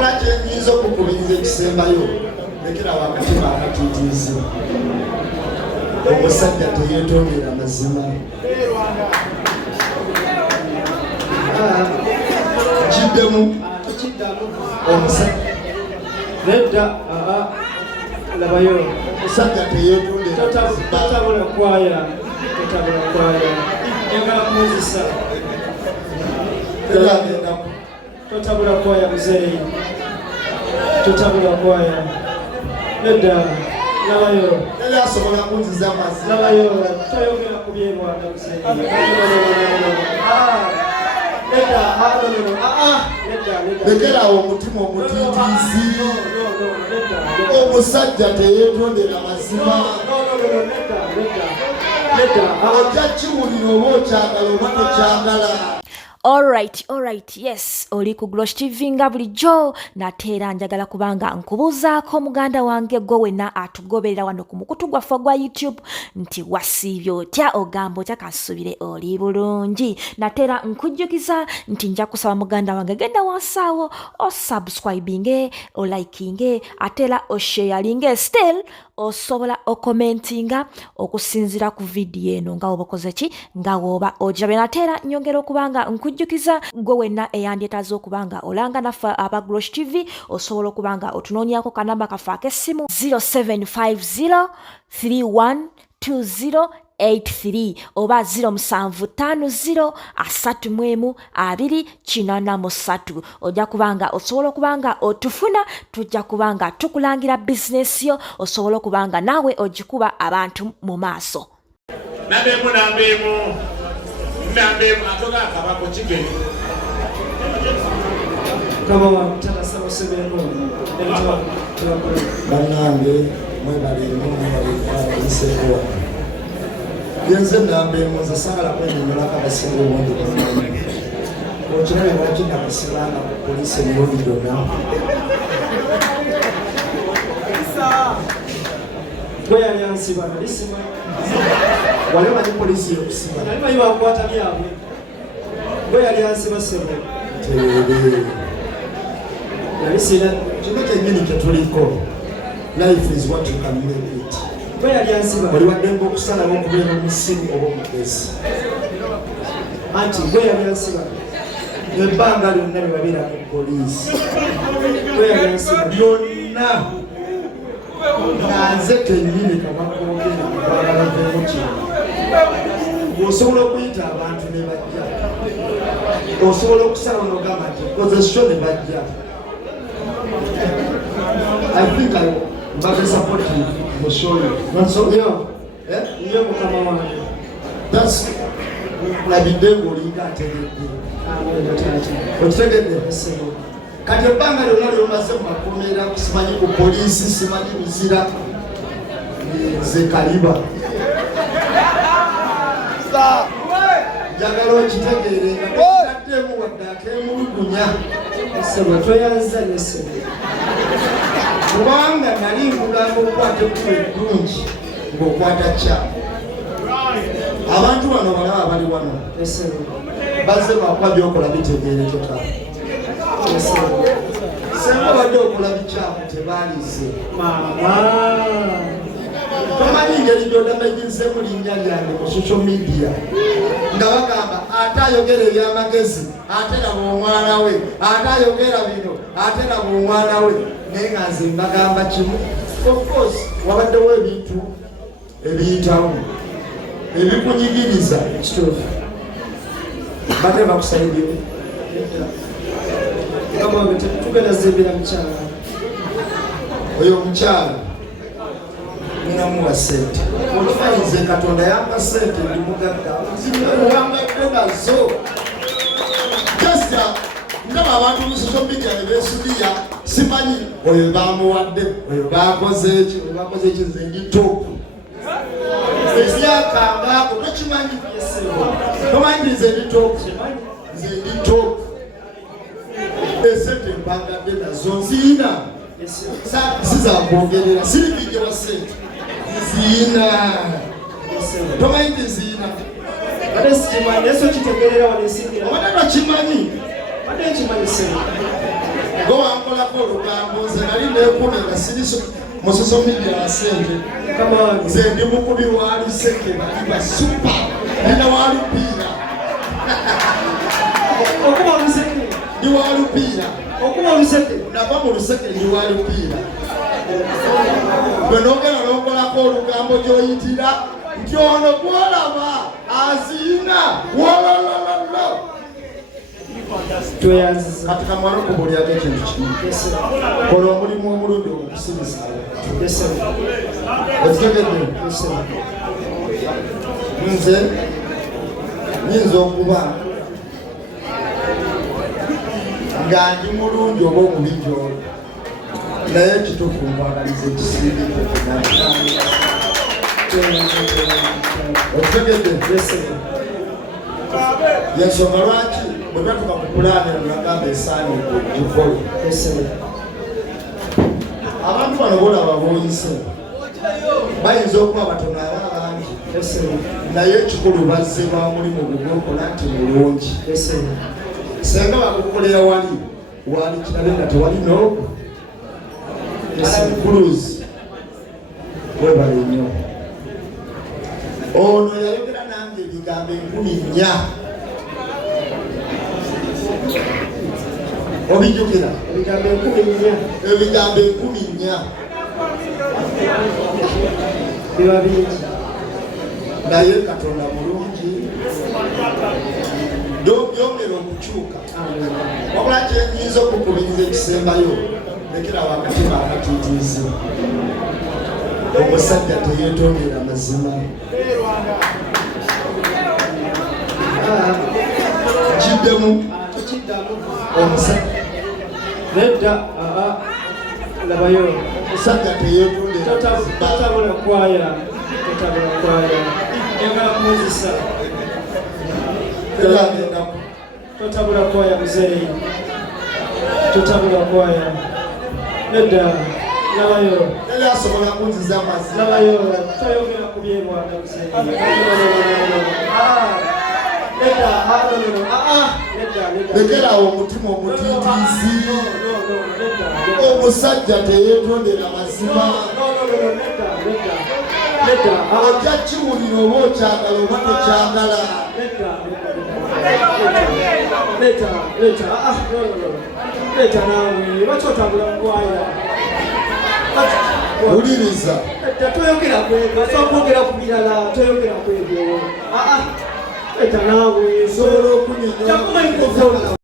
wabula kyenyinza okukubiriza ekisembayo lekera wakati bakatiitiizi omusajja teyeetondera mazima kiddemu omusajja nedda labayo omusajja teyeetondera totabula kwaya njagala kumuzisa totabula kwaya muzeeyi totabula kwaya nedda labayo teri asobola kunziza amazima labayo toyogera ku byerwanda muzeeyi lekerawo omutima omutiitiizi omusajja teyeetondera mazima ojja kiwulira oba okyagala oba tokyagala. Alright, yes, oli ku Glosh TV nga bulijjo nateera njagala kubanga nkubuuzaako muganda wange gwe wenna atugoberera wano ku mukutu gwaffe gwa YouTube nti wasiibye otya ogamba otya kasubire oli bulungi. Nateera nkujjukiza nti nja kusaba muganda wange genda wansaawo osubscribinge olikinge ateera osharinge still osobola okomentinga okusinzira ku vidiyo eno nga woba okoze ki nga woba ogirabe. Nateera nyongera okubanga nkujjukiza gwe wenna eyandyetaaze okubanga olanga naffe aba Glosh TV osobola okubanga otunoonyako kanamba kaffe ak'essimu 0750312083 oba 0750312083 ojja kubanga osobola okubanga otufuna tujja kubanga tukulangira bizinesi yo osobola okubanga naawe ogikuba abantu mu maaso. Nambeemu atoga akabako kigeni kama tatasaba sebeno bannange mwebaliiseewa yenze nambeemu nze saagala kwenyumirako abasinga obundi okirabe lwaki nakusibanga ku poliisi emirundi gyonna gwe yali ansiba nalisima wali omanyi poliisi yokusiba nali manyi bakukwata byabwe gwe yali ansiba sebo terere nalisira kino kyennyini kyetuliko life is what you can make it. gwe yali ansiba oli waddenga okusalawo okubeera omusimu oba omugezi anti gwe yali ansiba ebbanga lyonna lyebabeera mu poliisi gwe yali ansiba byonna nga nze kennyini kabakwogera bagalaveemu kino osobola okuyita abantu ne bajja osobola okusalawo n'ogamba nti kozesyo ne bajja I think I'm very supportive for showing. Nyo mukama wange That's labidde ng'olinga ategedde okitegedde kati ebbanga lyonna lyomaze mu makomera simanyi ku poliisi simanyi mizira nze kaliba njagala okitegeere nga tekitaddemu wadde akemulugunya esebo toyanza nesebo kubanga nali nkugamba okukwata ekkuba eddungi ng'okwata kya abantu bano balaba bali wano bazze bakuba byokola bitegeerekeka senga badde okola bikyamu tebaalize tomanyi ngeri gyodamejinzemu linnya lyange mu social media nga bagamba ate ayogera ebyamagezi ate laba omwana we ate ayogera bino ate laba omwana we naye nga nze mbagamba kimu of course wabaddewo ebintu ebiyitawo ebikunyigiriza kituufu bate bakusaidiwe tugenda zimbira mukyala oyo omukyala munamuwa sente olufayinze katonda yampa sente ndi mugagga wamgadde nazo jasta ndaba abantu mu social media ne beesudiya simanyi oyo bamuwadde oyo bakoze eki oyo bakoze eki nze ndi top ebyakangako tokimanyi tomanyi nze ndi top nze ndi top esente mpangadde nazo nziina sizakwogerera siribijjewa sente nziina tomanyi nti nziina ate sikimanyi naye so kitegeerera wano esingira obadde tokimanyi ate nkimanyi sebo Go wankolako olugambo nze nali neekume nga siri mu social media wa ssente. Nze ndi mukubi wa Luseke bakiba supa nina wa Lupiira. Okuba Luseke? Ndi wa Lupiira. Okuba Luseke? Nava mu Luseke ndi wa Lupiira. Gwe n'ogenda n'okolako olugambo gy'oyitira nti ono gw'olaba aziina wololololo. Kati kamwana okubulyamu ekintu kimu. Kola omulimu omulungi okusinisa okitegedde. Nze nyinza okuba nga ndi mulungi oba omubi gy'oli, naye ekituufu nkwagaliza ekisiibike okitegedde. Yensonga lwaki bwe batuka ku pulaani nagamba esaani gikole. Abantu bano bolaba booyise bayinza okuba batono aba abangi, naye ekikulu bazze bamulimu gugwokola nti mulungi. Senga bakukolera wali kirabe nga tewali noogo kuluzi webale nnyo. Ono yayogera nange ebigambo 4,000. Obijjukira? Ebigambo 4,000. Ebigambo 4,000 biba bingi, naye Katonda mulungi byongera okukyuka. Wabula kyenyinza okukubiriza ekisembayo, lekera wakatima akatiitiizi. Omusajja teyeetondera mazima. Kiddemu omusajja nedda labayo omusajja teyeetondera totabula kwaya njagala kumuzisa totabula kwaya muzeeyi, totabula kwaya nedda labayo. Yali asobola kunziza amazima. Labayo toyogera ku byebwana muzeeyi. Lekerawo omutima omutiitiizi. Omusajja teyeetondera mazima. Ojja kiwulira oba okyagala oba tokyagala. Wuliriza. Toyogera kwebyo, sokwogera ku birala, toyogera kwebyo. Eta naawe sobola okunyonyola.